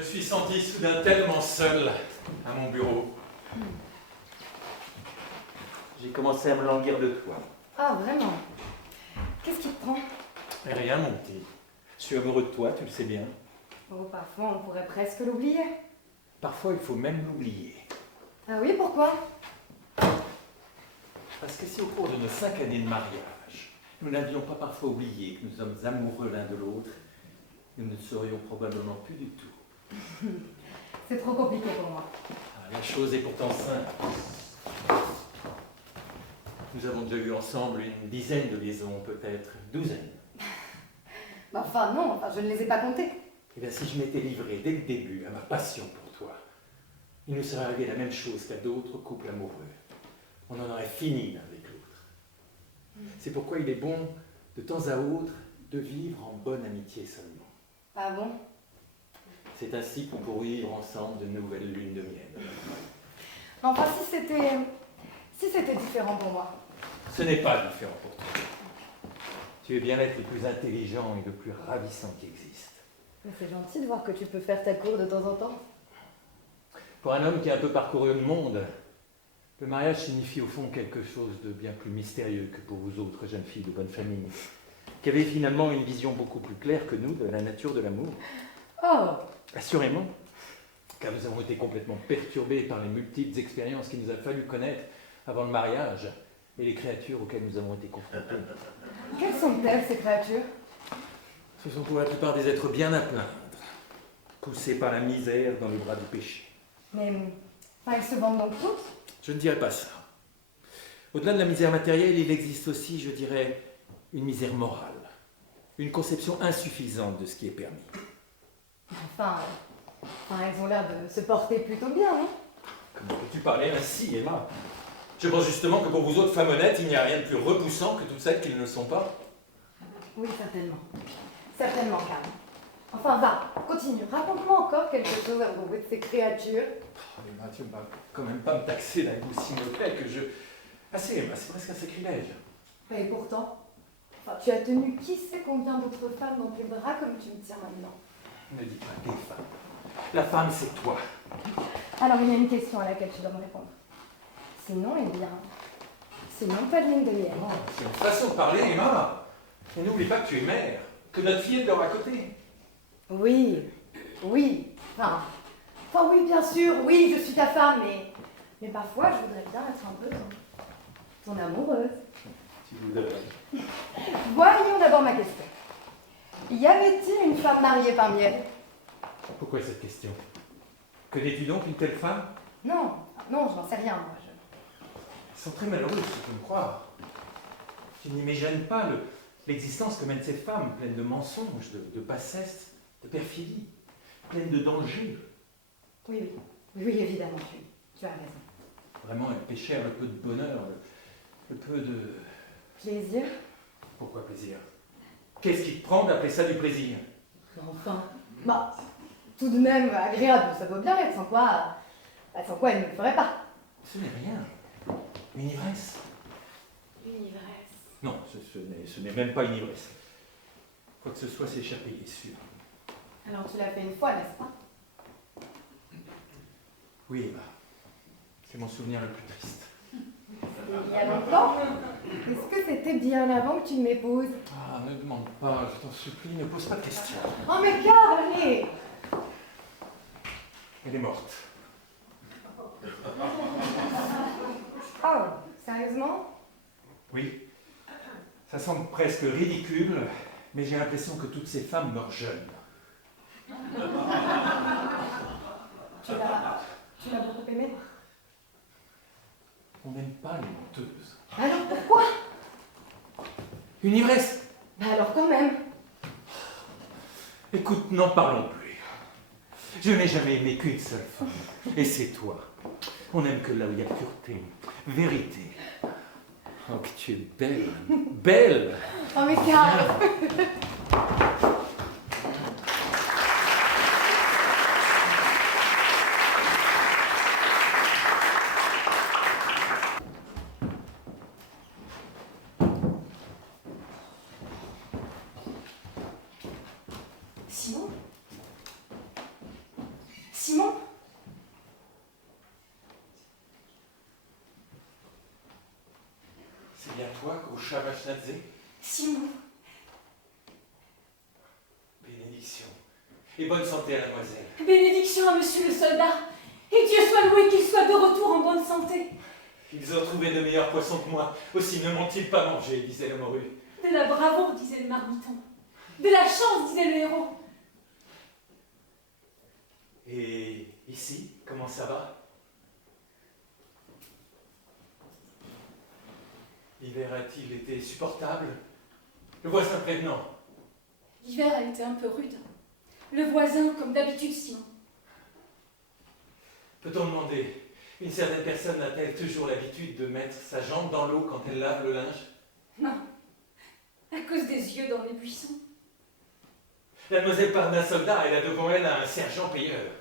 me suis senti soudain tellement seul à mon bureau. J'ai commencé à me languir de toi. Ah, vraiment? Qu'est-ce qui te prend? Rien, mon petit. Je suis amoureux de toi, tu le sais bien. Oh, parfois, on pourrait presque l'oublier. Parfois, il faut même l'oublier. Ah oui, pourquoi? Parce que si au cours de nos 5 années de mariage, nous n'avions pas parfois oublié que nous sommes amoureux l'un de l'autre, nous ne serions probablement plus du tout. C'est trop compliqué pour moi. Ah, la chose est pourtant simple. Nous avons déjà eu ensemble une dizaine de liaisons, peut-être une douzaine. Bah, enfin, non, enfin, je ne les ai pas comptés. Eh bien, si je m'étais livré dès le début à ma passion pour toi, il nous serait arrivé la même chose qu'à d'autres couples amoureux. On en aurait fini l'un avec l'autre. C'est pourquoi il est bon, de temps à autre, de vivre en bonne amitié seulement. Ah bon? C'est ainsi qu'on pourrait vivre ensemble de nouvelles lunes de miel. Enfin, si c'était différent pour moi. Ce n'est pas différent pour toi. Tu es bien l'être le plus intelligent et le plus ravissant qui existe. Mais c'est gentil de voir que tu peux faire ta cour de temps en temps. Pour un homme qui a un peu parcouru le monde, le mariage signifie au fond quelque chose de bien plus mystérieux que pour vous autres jeunes filles de bonne famille, qui avez finalement une vision beaucoup plus claire que nous de la nature de l'amour. Oh! Assurément, car nous avons été complètement perturbés par les multiples expériences qu'il nous a fallu connaître avant le mariage et les créatures auxquelles nous avons été confrontés. Quelles sont-elles, ces créatures? Ce sont pour la plupart des êtres bien à plaindre, poussés par la misère dans les bras du péché. Mais, enfin, elles se vendent donc toutes? Je ne dirais pas ça. Au-delà de la misère matérielle, il existe aussi, je dirais, une misère morale, une conception insuffisante de ce qui est permis. Enfin, elles ont l'air de se porter plutôt bien, non? Comment peux-tu parler ainsi, Emma? Je pense justement que pour vous autres femmes honnêtes, il n'y a rien de plus repoussant que toutes celles qui ne le sont pas. Oui, certainement. Certainement, Karl. Enfin, va, continue. Raconte-moi encore quelque chose à propos de ces créatures. Oh, Emma, tu ne vas quand même pas me taxer d'un goût si mauvais que je... Assez, Emma, c'est presque un sacrilège. Et pourtant, enfin, tu as tenu qui sait combien d'autres femmes dans tes bras comme tu me tiens maintenant. Ne dis pas des femmes. La femme, c'est toi. Alors, il y a une question à laquelle tu dois me répondre. Sinon, eh bien, c'est même pas de ligne de miel. Non, c'est une façon de parler, Emma. Et n'oublie pas que tu es mère, que notre fille est de à côté. Oui, enfin, oui, bien sûr, oui, je suis ta femme, mais parfois, je voudrais bien être un peu ton amoureuse. Tu voudrais. Voyons d'abord ma question. Y avait-il une femme mariée parmi elles? Pourquoi cette question? Connais-tu donc une telle femme? Non, je n'en sais rien, moi. Elles sont très malheureuses, tu peux me croire. Tu n'imagines pas l'existence que mènent ces femmes, pleines de mensonges, de bassesse, de perfidie, pleines de dangers. Oui, évidemment, tu as raison. Vraiment, elles péchèrent le peu de bonheur, le peu de... Plaisir? Pourquoi plaisir? Qu'est-ce qui te prend d'appeler ça du plaisir? Enfin, tout de même agréable, ça doit bien être, sans quoi elle ne le ferait pas. Ce n'est rien. Une ivresse. Une ivresse? Non, ce n'est même pas une ivresse. Quoi que ce soit, c'est cher payé, sûr. Alors tu l'as fait une fois, n'est-ce pas? Oui, Emma. C'est mon souvenir le plus triste. Il y a longtemps? Est-ce que c'était bien avant que tu m'épouses? Ah, ne demande pas, je t'en supplie, ne pose pas de questions. Oh mais Karl, allez! Elle est morte. Oh, sérieusement? Oui. Ça semble presque ridicule, mais j'ai l'impression que toutes ces femmes meurent jeunes. Tu l'as beaucoup aimée? On n'aime pas les menteuses. Alors pourquoi? Une ivresse. Alors quand même. Écoute, n'en parlons plus. Je n'ai jamais aimé qu'une seule femme, et c'est toi. On n'aime que là où il y a pureté, vérité. Oh, que tu es belle, belle. Oh mais Karl. Shavaznadze. Simon, Bénédiction. Et bonne santé à la demoiselle. bénédiction à monsieur le soldat. Et Dieu soit loué qu'il soit de retour en bonne santé. Ils ont trouvé de meilleurs poissons que moi. Aussi ne m'ont-ils pas mangé, disait la morue. De la bravoure, disait le marmiton. De la chance, disait le héros. Et ici, comment ça va? L'hiver a-t-il été supportable? Le voisin prévenant. L'hiver a été un peu rude. Le voisin, comme d'habitude, Simon. Peut-on demander, une certaine personne a-t-elle toujours l'habitude de mettre sa jambe dans l'eau quand elle lave le linge? Non, à cause des yeux dans les buissons. La demoiselle Parna soldat, elle a devant elle un sergent payeur.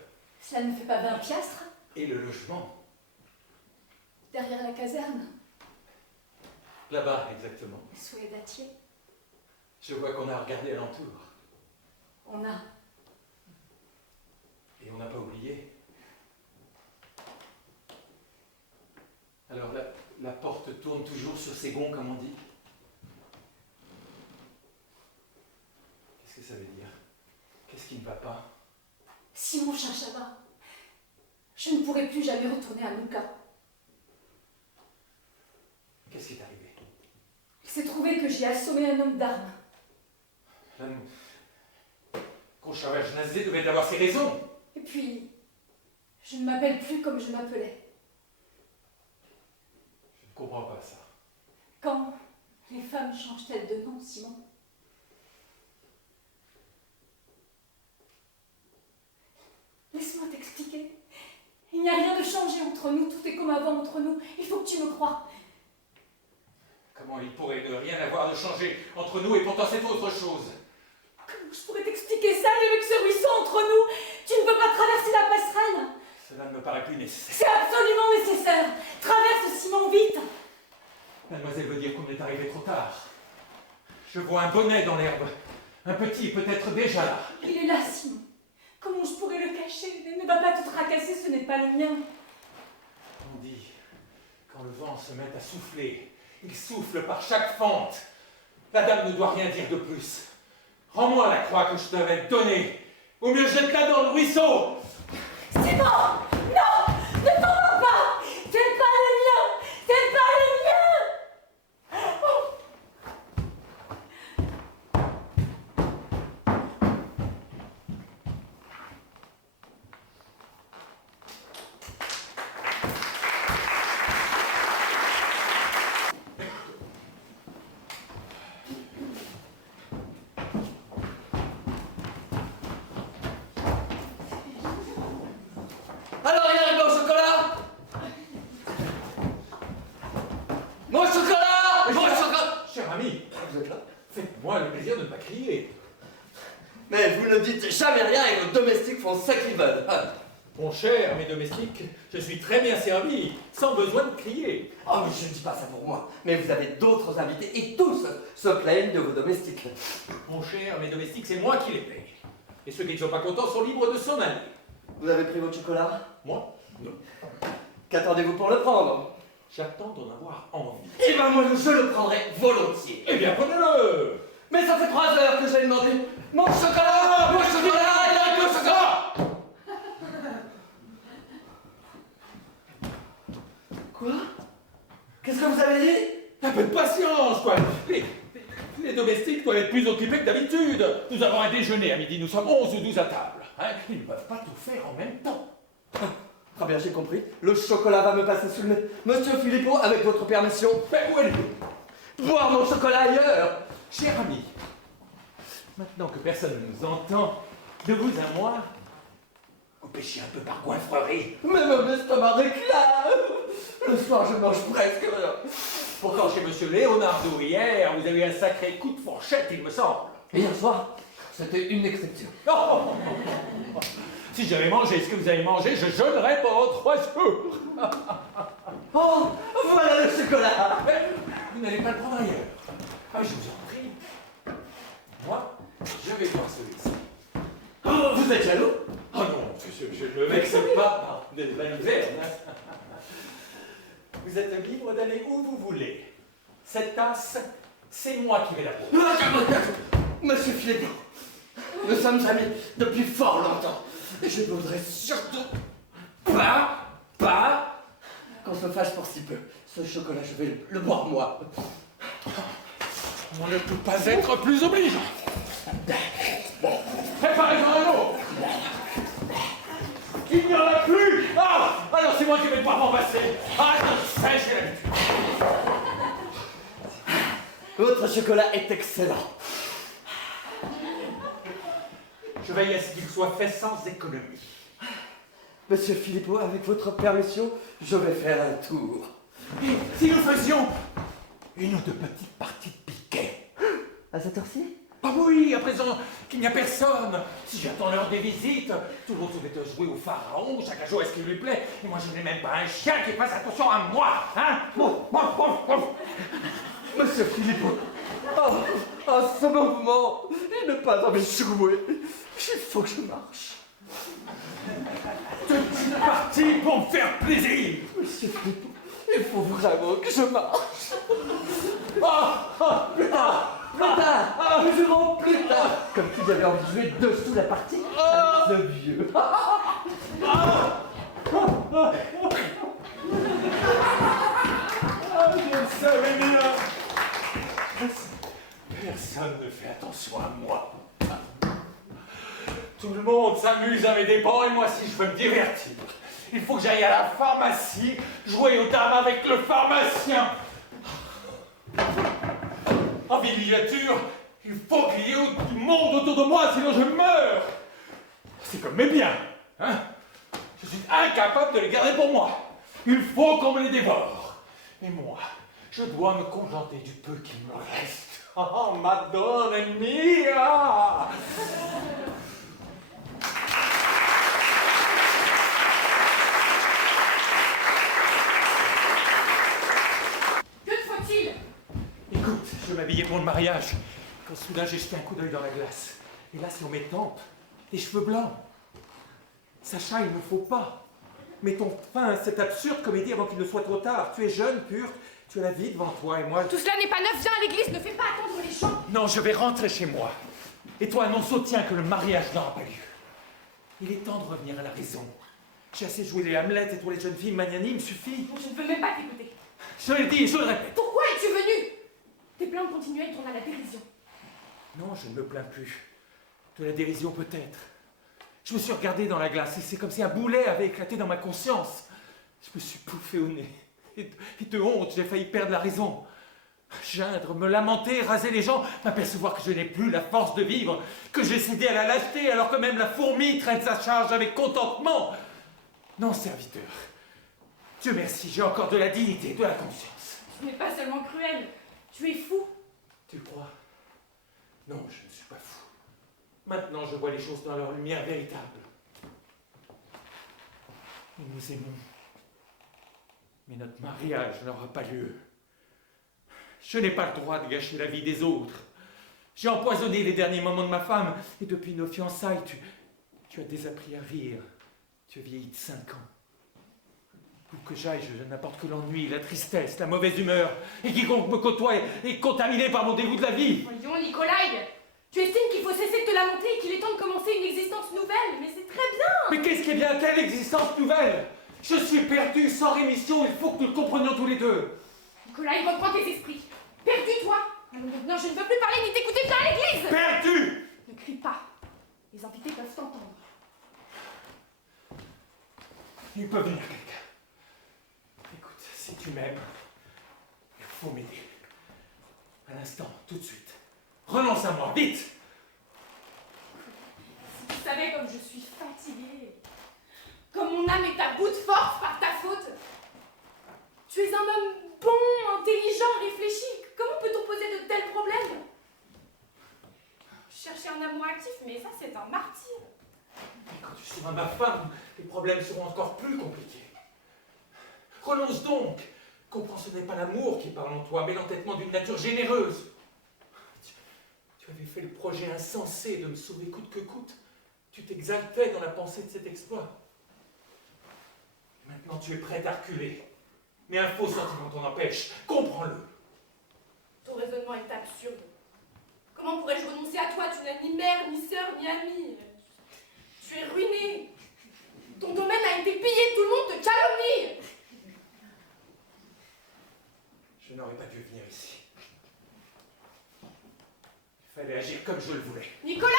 Cela ne fait pas 20 piastres. Et le logement? Derrière la caserne, Là-bas, exactement. sous les dattiers, Je vois qu'on a regardé alentour. on a. Et on n'a pas oublié. Alors la porte tourne toujours sur ses gonds, comme on dit. Qu'est-ce que ça veut dire? Qu'est-ce qui ne va pas? Simon Chinchava, je ne pourrai plus jamais retourner à Lucca. Qu'est-ce qui est arrivé? Il s'est trouvé que j'ai assommé un homme d'armes. Shavaznadze devait avoir ses raisons. Et puis, je ne m'appelle plus comme je m'appelais. Je ne comprends pas ça. Quand les femmes changent-elles de nom, Simon? Laisse-moi t'expliquer. Il n'y a rien de changé entre nous, tout est comme avant entre nous. Il faut que tu me croies. Comment il pourrait ne rien avoir de changé entre nous et pourtant c'est autre chose? Comment je pourrais t'expliquer ça, avec ce ruisseau entre nous? Tu ne peux pas traverser la passerelle. Cela ne me paraît plus nécessaire. C'est absolument nécessaire. Traverse, Simon, vite. Mademoiselle veut dire qu'on est arrivé trop tard. Je vois un bonnet dans l'herbe. Un petit, peut-être déjà là. Il est là, Simon. Comment je pourrais le cacher? Ne va pas te tracasser, ce n'est pas le mien. On dit, quand le vent se met à souffler, il souffle par chaque fente. La dame ne doit rien dire de plus. Rends-moi la croix que je t'avais donnée. Ou mieux jette-la dans le ruisseau. Simon! Non! Ne t'en vas pas! C'est pas le mien! C'est pas le mien! Alors, il arrive au chocolat? Mon chocolat! Mon chocolat! Cher ami, Vous êtes là? faites-moi le plaisir de ne pas crier. Mais vous ne dites jamais rien et vos domestiques font ça qu'ils veulent. Ah. Mon cher, mes domestiques, je suis très bien servi, sans besoin de crier. Oh, mais je ne dis pas ça pour moi. Mais vous avez d'autres invités et tous se plaignent de vos domestiques. Mon cher, mes domestiques, c'est moi qui les paye. Et ceux qui ne sont pas contents sont libres de s'en aller. Vous avez pris votre chocolat? Moi, non. Qu'attendez-vous pour le prendre? J'attends d'en avoir envie. Eh ben moi, je le prendrai volontiers. Eh bien, prenez-le! Mais ça fait 3 heures que j'ai demandé. Mon chocolat! Mon chocolat! Il arrive le chocolat! Quoi? Qu'est-ce que vous avez dit? Un peu de patience, quoi. Les domestiques doivent être plus occupés que d'habitude. Nous avons un déjeuner à midi, nous sommes 11 ou 12 à table. Hein, ils ne peuvent pas tout faire en même temps. Très bien, j'ai compris. Le chocolat va me passer sous le nez. Monsieur Philippot, avec votre permission, Mais où est-il? boire mon chocolat ailleurs. Cher ami, maintenant que personne ne nous entend, de vous à moi, vous pêchez un peu par goinfrerie. Mais mon estomac réclame. Le soir, je mange presque rien. Pourtant, chez monsieur Leonardo, hier, vous avez eu un sacré coup de fourchette, il me semble. Hier soir, c'était une exception. Oh, si j'avais mangé ce que vous avez mangé, je jeûnerais pendant 3 jours. Oh, voilà le chocolat. Mais vous n'allez pas le prendre ailleurs. Ah, je vous en prie. Moi, je vais voir celui-ci. Oh, vous êtes jaloux? Oh non, je ne me vexe pas par des balivernes. Vous êtes libre d'aller où vous voulez. Cette tasse C'est moi qui vais la boire. Monsieur Philippe, nous sommes amis depuis fort longtemps. Et je ne voudrais surtout pas qu'on se fâche pour si peu. Ce chocolat, je vais le boire moi. On ne peut pas être plus obligeant. Bon, préparez-en un autre. Il n'y en a plus. Ah, alors c'est moi qui vais devoir m'en passer. Ah, je sais, j'ai l'habitude. Votre chocolat est excellent. Je veille à ce qu'il soit fait sans économie. Monsieur Philippot, avec votre permission, je vais faire un tour. Et si nous faisions une ou deux petites parties de piquet? À cette heure-ci? Ah oui, à présent qu'il n'y a personne. Si j'attends l'heure des visites, tout le monde se met à jouer au pharaon, chacun joue à ce qui lui plaît. Et moi, je n'ai même pas un chien qui fasse attention à moi, hein? Monsieur Philippot, à ce moment, il n'est pas envie de jouer. Il faut que je marche. Petite partie pour me faire plaisir. Monsieur Philippot, il faut vraiment que je marche. Plus tard, nous jouerons plus tard. Comme si j'avais envie de jouer dessous la partie avec ce vieux. Je le savais bien. Personne ne fait attention à moi. Tout le monde s'amuse à mes dépens et moi si je veux me divertir. Il faut que j'aille à la pharmacie jouer aux dames avec le pharmacien. En villégiature, il faut qu'il y ait du monde autour de moi, sinon je meurs. C'est comme mes biens, hein? Je suis incapable de les garder pour moi. Il faut qu'on me les dévore. Et moi, je dois me contenter du peu qu'il me reste. Oh, Madonna mia! Que te faut-il? Écoute, je m'habillais pour le mariage, quand soudain j'ai jeté un coup d'œil dans la glace. Et là, sur mes tempes, des cheveux blancs. Sacha, il ne faut pas. Mettons fin à cette absurde comédie avant qu'il ne soit trop tard. Tu es jeune, pure, tu as la vie devant toi et moi... Tout cela n'est pas neuf, viens à l'église, ne fais pas attendre les gens. Non, je vais rentrer chez moi. Et toi, annonce au tien que le mariage n'aura pas lieu. Il est temps de revenir à la raison. J'ai assez joué les Hamlet et pour les jeunes filles magnanimes, suffit. Je ne veux même pas t'écouter. Je le dis et je le répète. Pourquoi es-tu venu? Tes plaintes continuelles tournent à la dérision. Non, je ne me plains plus. De la dérision peut-être. Je me suis regardé dans la glace et c'est comme si un boulet avait éclaté dans ma conscience. Je me suis pouffé au nez. Et de honte, j'ai failli perdre la raison. Geindre, me lamenter, raser les gens, m'apercevoir que je n'ai plus la force de vivre, que j'ai cédé à la lâcheté alors que même la fourmi traite sa charge avec contentement. Non, serviteur. Dieu merci, j'ai encore de la dignité, de la conscience. Tu n'es pas seulement cruel, tu es fou. Tu crois? Non, je ne suis pas fou. Maintenant, je vois les choses dans leur lumière véritable. Nous nous aimons. Mais notre mariage n'aura pas lieu. Je n'ai pas le droit de gâcher la vie des autres. J'ai empoisonné les derniers moments de ma femme, et depuis nos fiançailles, tu as désappris à rire. Tu as vieilli de 5 ans. Où que j'aille, je n'apporte que l'ennui, la tristesse, la mauvaise humeur, et quiconque me côtoie est contaminé par mon dégoût de la vie. Voyons, Nicolai, tu estimes qu'il faut cesser de te lamenter et qu'il est temps de commencer une existence nouvelle, mais c'est très bien. Mais qu'est-ce qui est bien? Quelle existence nouvelle? Je suis perdu, sans rémission, il faut que nous le comprenions tous les deux. Nicolai, reprends tes esprits. Perdu, toi. Non, je ne veux plus parler ni t'écouter, viens à l'église. Perdu! Ne crie pas. Les invités peuvent t'entendre. Il peut venir quelqu'un. Écoute, si tu m'aimes, il faut m'aider. À l'instant, tout de suite. Renonce à moi, vite! Si tu savais comme je suis fatiguée, comme mon âme est à bout de force par ta faute. Tu es un homme bon, intelligent, réfléchi. Comment peut-on poser de tels problèmes? Chercher un amour actif, mais ça c'est un martyre. Et quand tu seras ma femme, les problèmes seront encore plus compliqués. Renonce donc! Comprends, ce n'est pas l'amour qui parle en toi, mais l'entêtement d'une nature généreuse. Tu avais fait le projet insensé de me sauver coûte que coûte. Tu t'exaltais dans la pensée de cet exploit. Maintenant, tu es prête à reculer. Mais un faux sentiment t'en empêche. Comprends-le. Ton raisonnement simplement est absurde. Comment pourrais-je renoncer à toi? Tu n'as ni mère, ni sœur, ni amie. Tu es ruiné. Ton domaine a été pillé, tout le monde te calomnie. Je n'aurais pas dû venir ici. Il fallait agir comme je le voulais. Nikolai!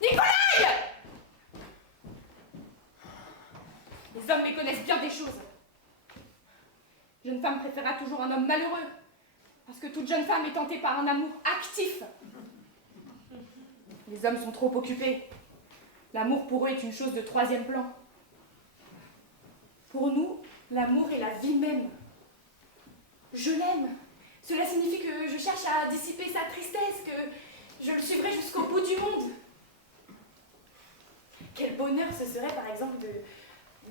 Nikolai! Les hommes méconnaissent bien des choses. Jeune femme préférera toujours un homme malheureux, parce que toute jeune femme est tentée par un amour actif. Les hommes sont trop occupés. L'amour pour eux est une chose de troisième plan. Pour nous, l'amour est la vie même. Je l'aime. Cela signifie que je cherche à dissiper sa tristesse, que je le suivrai jusqu'au bout du monde. Quel bonheur ce serait, par exemple,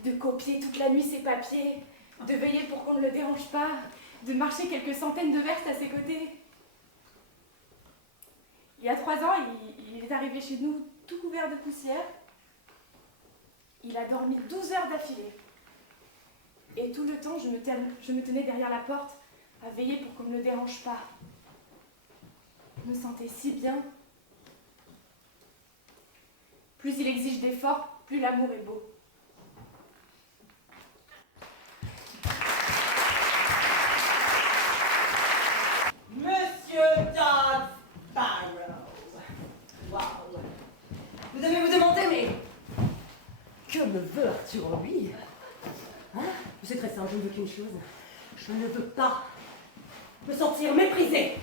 de copier toute la nuit ses papiers, de veiller pour qu'on ne le dérange pas, de marcher quelques centaines de verstes à ses côtés. Il y a 3 ans, il est arrivé chez nous tout couvert de poussière. Il a dormi 12 heures d'affilée. Et tout le temps, je me tenais derrière la porte à veiller pour qu'on ne le dérange pas. Je me sentais si bien. Plus il exige d'efforts, plus l'amour est beau. Monsieur Doug Barrow. Waouh. Vous devez vous demander, mais que me veut Arthur en lui? Hein? C'est très simple, je ne veux qu'une chose. Je ne veux pas me sentir méprisée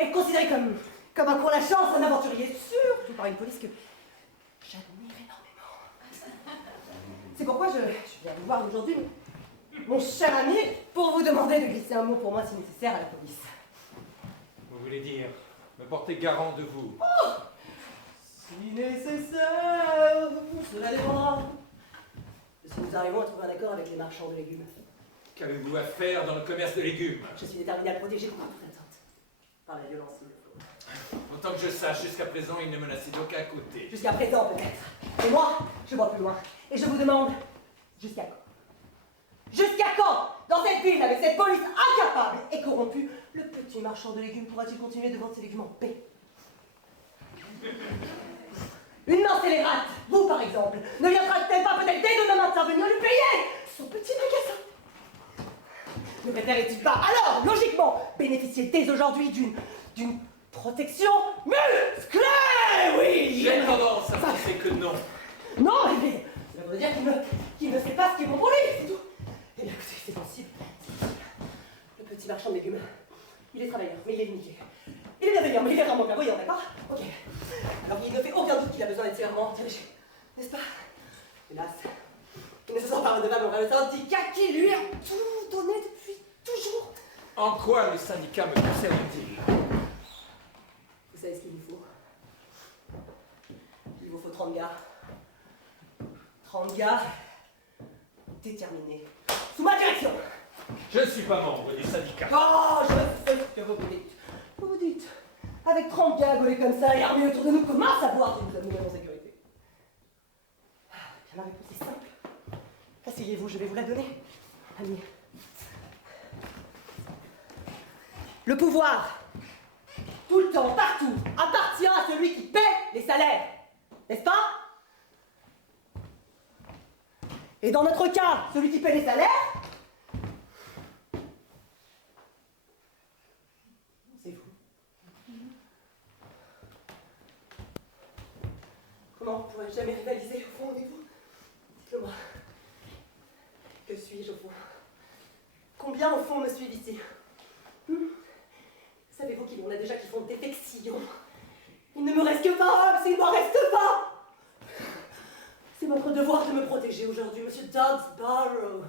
et considérée comme un pour la chance, un aventurier, surtout par une police que j'admire énormément. C'est pourquoi je viens vous voir aujourd'hui, mon cher ami, pour vous demander de glisser un mot pour moi si nécessaire à la police. Vous voulez dire me porter garant de vous? Oh, si nécessaire, cela dépendra. Si nous arrivons à trouver un accord avec les marchands de légumes. Qu'avez-vous à faire dans le commerce de légumes? Je suis déterminé à le protéger contre toute atteinte. Par la violence, il le faut. Autant que je sache, jusqu'à présent, il ne menaçait d'aucun côté. Jusqu'à présent, peut-être. Et moi, je vois plus loin. Et je vous demande, jusqu'à quand? Jusqu'à quand, dans cette ville, avec cette police incapable et corrompue, le petit marchand de légumes pourra-t-il continuer de vendre ses légumes en paix? Une main scélérate, vous par exemple, ne viendra-t-elle pas peut-être dès demain matin venir lui payer son petit magasin? Ne préférait-il pas alors, logiquement, bénéficier dès aujourd'hui d'une protection musclée? Oui! J'ai tendance à penser que non. Non, mais ça veut dire qu'il ne sait pas ce qui est bon pour lui, c'est tout. Eh bien, écoutez, c'est possible. Le petit marchand de légumes, il est travailleur, mais il est limité. Il est bienveillant, mais il est vraiment clairvoyant, d'accord? Ok. Alors, il ne fait aucun doute qu'il a besoin d'être sévèrement dirigé, n'est-ce pas? Hélas, il ne se sent pas redevable envers le syndicat qui lui a tout donné depuis toujours. En quoi le syndicat me concerne-t-il? Vous savez ce qu'il vous faut? Il vous faut 30 gars. 30 gars déterminés. Sous ma direction! Je ne suis pas membre du syndicat. Oh, je sais ce que vous vous dites. Vous vous dites, avec 30 gars gaulés comme ça et armés autour de nous, comment savoir si nous sommes nous-mêmes en sécurité? Bien, la réponse est simple. Asseyez-vous, je vais vous la donner. Ami. Le pouvoir, tout le temps, partout, appartient à celui qui paie les salaires. N'est-ce pas? Et dans notre cas, celui qui paie les salaires, c'est vous. Comment pourrais-je jamais rivaliser au fond avec vous? Dites-le-moi. Que suis-je au fond? Combien au fond me suis d'ici? Savez-vous qu'il y en a déjà qui font défection? Il ne me reste que 20 hommes, s'il m'en reste 20! C'est votre devoir de me protéger aujourd'hui, monsieur Doug Barrow.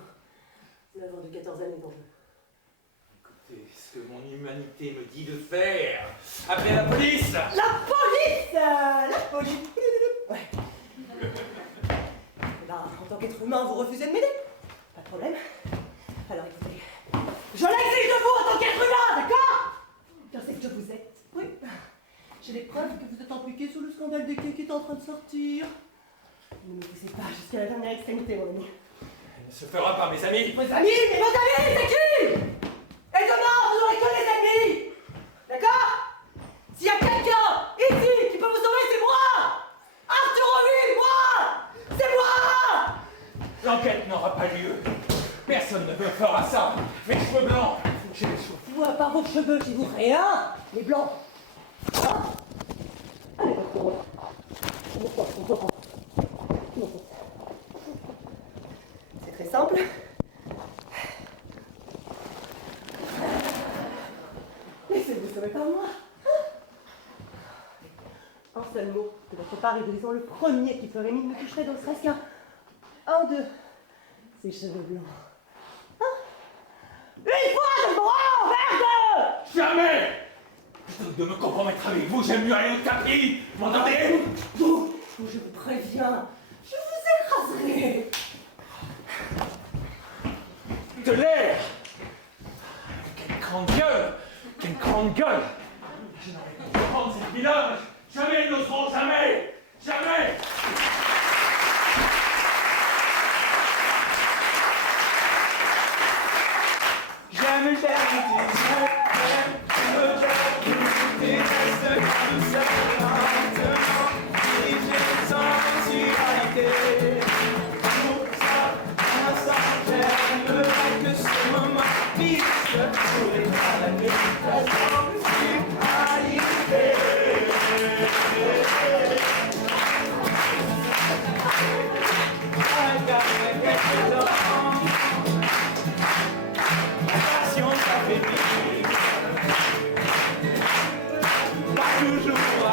9 ans de 14 années d'enjeu. Écoutez ce que mon humanité me dit de faire. Appelez la police! La police! La police! Ouais. Eh ben, en tant qu'être humain, vous refusez de m'aider? Pas de problème. Alors écoutez, je l'exige de vous en tant qu'être humain, d'accord? Car c'est ce que vous êtes. Oui. J'ai les preuves que vous êtes impliqué sous le scandale des quais qui est en train de sortir. Ne me poussez pas jusqu'à la dernière extrémité, mon ami. Elle ne se fera pas, mes amis! Vos amis, mais vos amis, c'est qui? Et demain, vous n'aurez que les ennemis! D'accord? voir vos cheveux, j'y voudrais un, les blancs. Ah. Allez, retourne. C'est très simple. Laissez-vous sauver par moi. Un seul mot de votre part et disons le premier qui ferait mine me toucherait dans le serait-ce qu'un de ces cheveux blancs. Une fois de moi, merde! Jamais! Plutôt que de me compromettre avec vous, j'aime mieux aller au tapis! Vous m'entendez? Vous, je vous préviens, je vous écraserai. De l'air! Quelle grande gueule! Quelle grande gueule! Je n'aurais pas pu prendre cette village! Jamais ils n'oseront, jamais! Jamais! J'aime, déteste comme ça lentement, et je sens sensualité. Pour ça, un instant, j'aimerais que ce moment puisse trouver à la méditation musicalité. Regarde quelques temps, passion s'affaiblit. Pas toujours à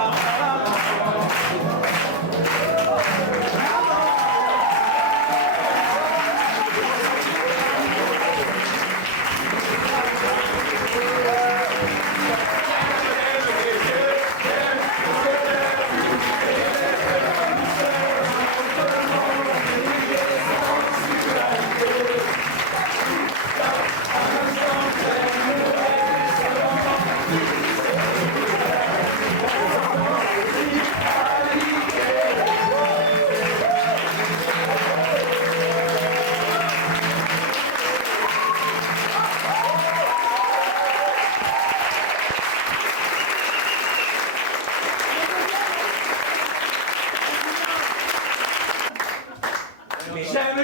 mais j'aime